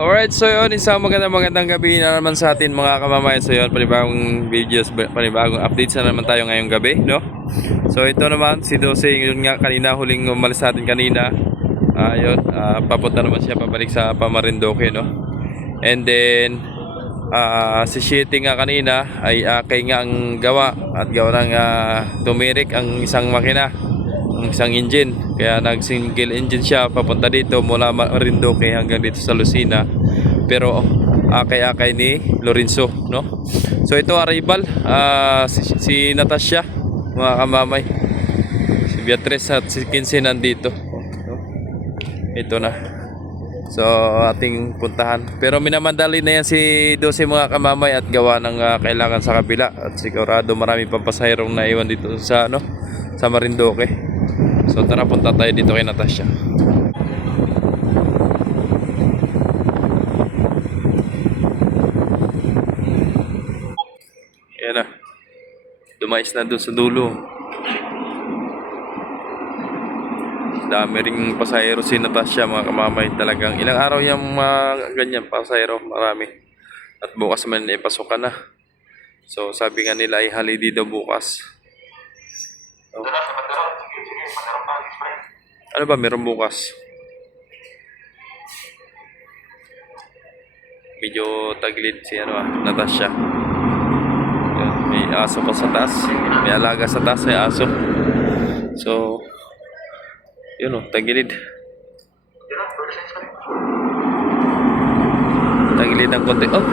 Alright, so yun, isang magandang gabi na naman sa atin mga kamamayan. So yun, panibagong videos, panibagong updates na naman tayo ngayong gabi, no? So ito naman, si Dose, yun nga kanina, huling umalis natin kanina. Papunta naman siya pabalik sa Pamarindoque, no? And then, si Shitty nga kanina ay kay nga ang gawa at gawa ng tumirik ang isang makina, ang isang engine, kaya nag single engine siya papunta dito mula Marindoque hanggang dito sa Lucena, pero akay ni Lorenzo, no? So ito arrival, si Natasha mga kamamay, si Beatrice at si Kinsey nandito, no? Ito na, so ating puntahan, pero minamadali na yan si Dose mga kamamay at gawa ng kailangan sa kabila at sigurado marami pang pasahirong naiwan dito sa sa Marindoque. So tara, punta tayo dito kay Natasha. Ayan na, dumais na doon sa dulo. Dami ring pasahero si Natasha mga kamamay. Talagang ilang araw yung ganyan pasahero, marami. At bukas man ay pasukan na. So sabi nga nila ay holiday daw bukas. Oh. Ano ba meron bukas? Medyo tagilid si Natasha. Yan, may aso pa sa taas. May alaga sa taas, may aso. So yun tagilid. Tagilid ng konti. Oh,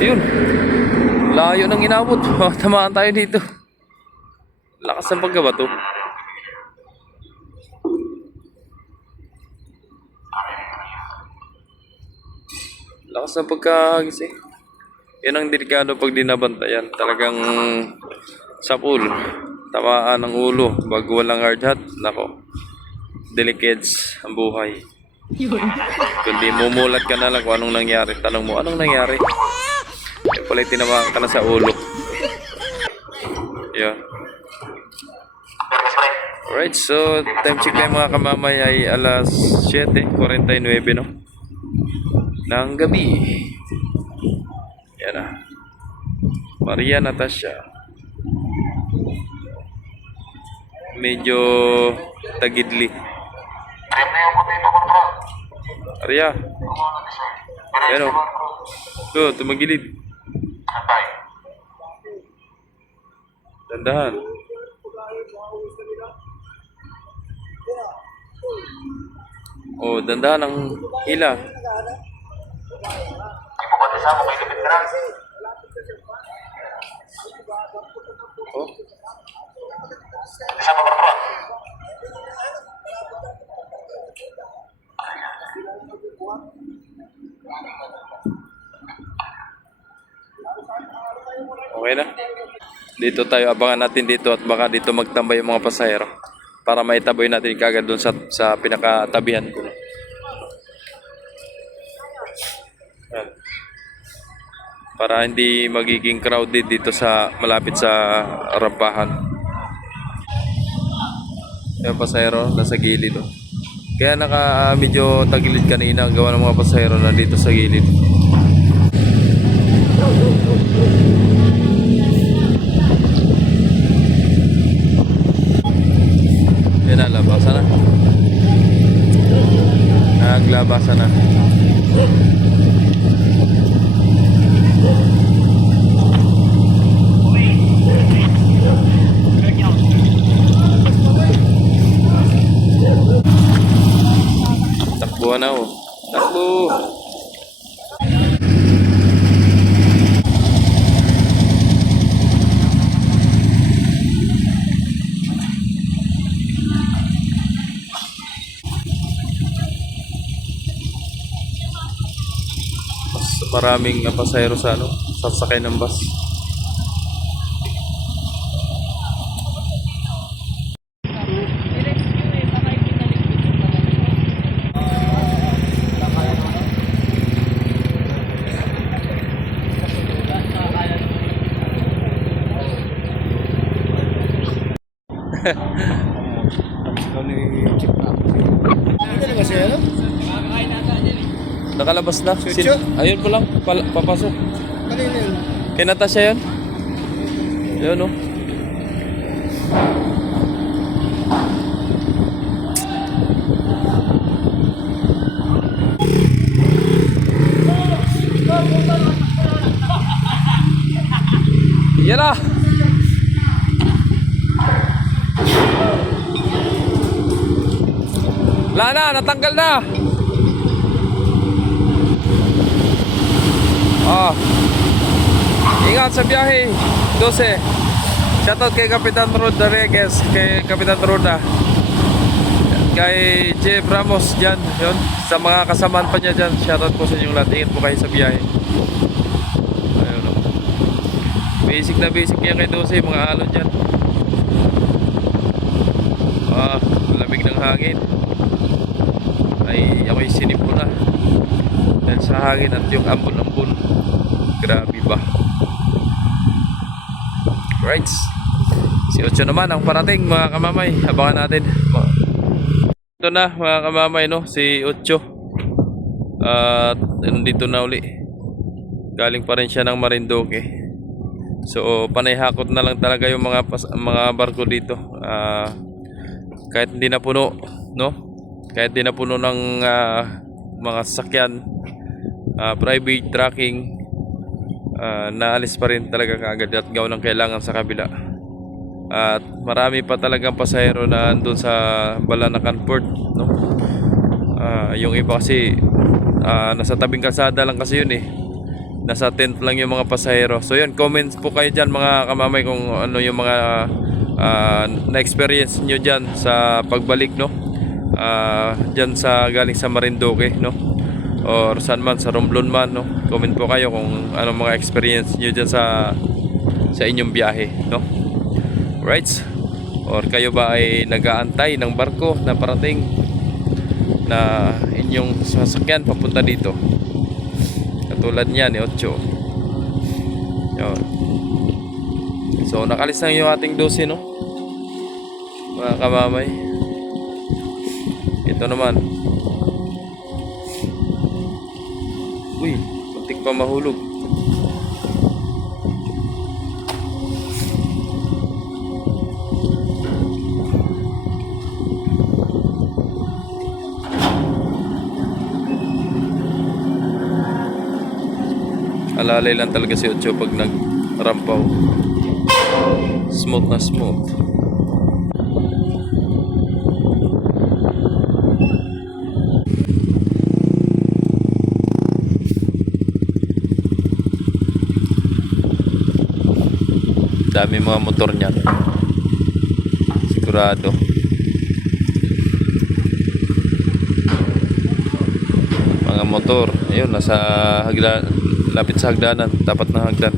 yun. Layo ng inabot. Tamaan tayo dito. Lakas ng paggawa to. Lakas ng pagkagising. Yan ang delikado pag dinabantayan. Talagang sa pool, tamaan ng ulo bago walang hard hat. Nako, delicates ang buhay. Kundi mumulat ka na lang kung anong nangyari. Tanong mo, anong nangyari? Yung pala tinamaan ka na sa ulo. Yan. Alright, so time check tayo mga kamamay ay alas 7:49, no? Ng gabi. Yan na, Maria Natasha. Medyo tagidli. Maria. Yan o. So, tumagilid. Dandahan. Oh, dandahan ang hila. Oh. Okay na. Dito tayo, abangan natin dito at baka dito magtambay yung mga pasahero para maitaboy natin kagad doon sa pinakatabihan ko. Para hindi magiging crowded dito sa malapit sa rampahan. Yung pasahero nasa gilid. Kaya medyo tagilid kanina ang gawa ng mga pasahero na dito sa gilid. Yan na, labasan na. Naglabasan na. Takbo na oh. Takbo. Mas maraming pasahero sa sasakay ng bus. nakalabas na. Chucho? Ayun po lang, papasok. Kanina yun. Kay Natasha yun? Yun, no? Yan na! Wala na, natanggal na! Oh. Ingat sa biyahe. 12. Shoutout kay Kapitan Rodriguez, kay Kapitan Roda. Kay Jeff Ramos dyan, yun. Sa mga kasamaan pa niya dyan, shoutout po sa inyong lahat. Ingat po kayo sa biyahe. Ayun, oh. Basic na basic yan kay 12, mga alon dyan. Lamig ng hangin. Ay, ako'y sinipo na. Dahil sa hangin at yung ambon-ambon. Grabe ba? Right. Si Ocho naman ang parating, mga kamamay. Abangan natin. Ito na, mga kamamay, no? Si Ocho. At nandito na uli. Galing pa rin siya ng Marinduque. So panay hakot na lang talaga yung mga barko dito. Kahit hindi na puno, no? Kahit hindi na puno ng mga sasakyan, private trucking, naalis pa rin talaga kaagad at gaw ng kailangan sa kabila. At marami pa talagang pasahero na andun sa Balanacan Port, no? Yung iba kasi nasa tabing kalsada lang kasi yun eh. Nasa tent lang yung mga pasahero. So yun, comments po kayo dyan, mga kamamay, kung ano yung mga na-experience nyo dyan sa pagbalik, no? Dyan sa galing sa Marinduque, no? Or saan man, sa Romblon man, no? Comment po kayo kung anong mga experience nyo dyan sa inyong biyahe, no? Right? Or kayo ba ay nag-aantay ng barko na parating na inyong sasakyan papunta dito? Katulad niya ni Ocho. Yun. So nakalis na yung ating 12, no? Mga kamamay. Ito naman. Uy, muntik pa mahulog. Alalay lang talaga si Ocho pag nagrampaw. Smooth na smooth. Dami mga motor niyan. Sigurado. Mga motor. Ayun, nasa lapit sa hagdanan, tapat ng hagdan.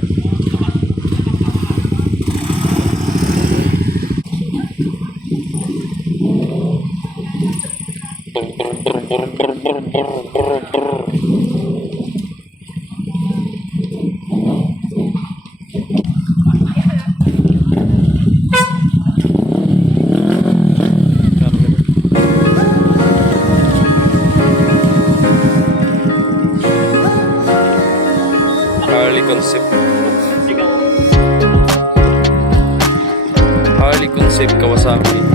Harley Concept Kawasaki.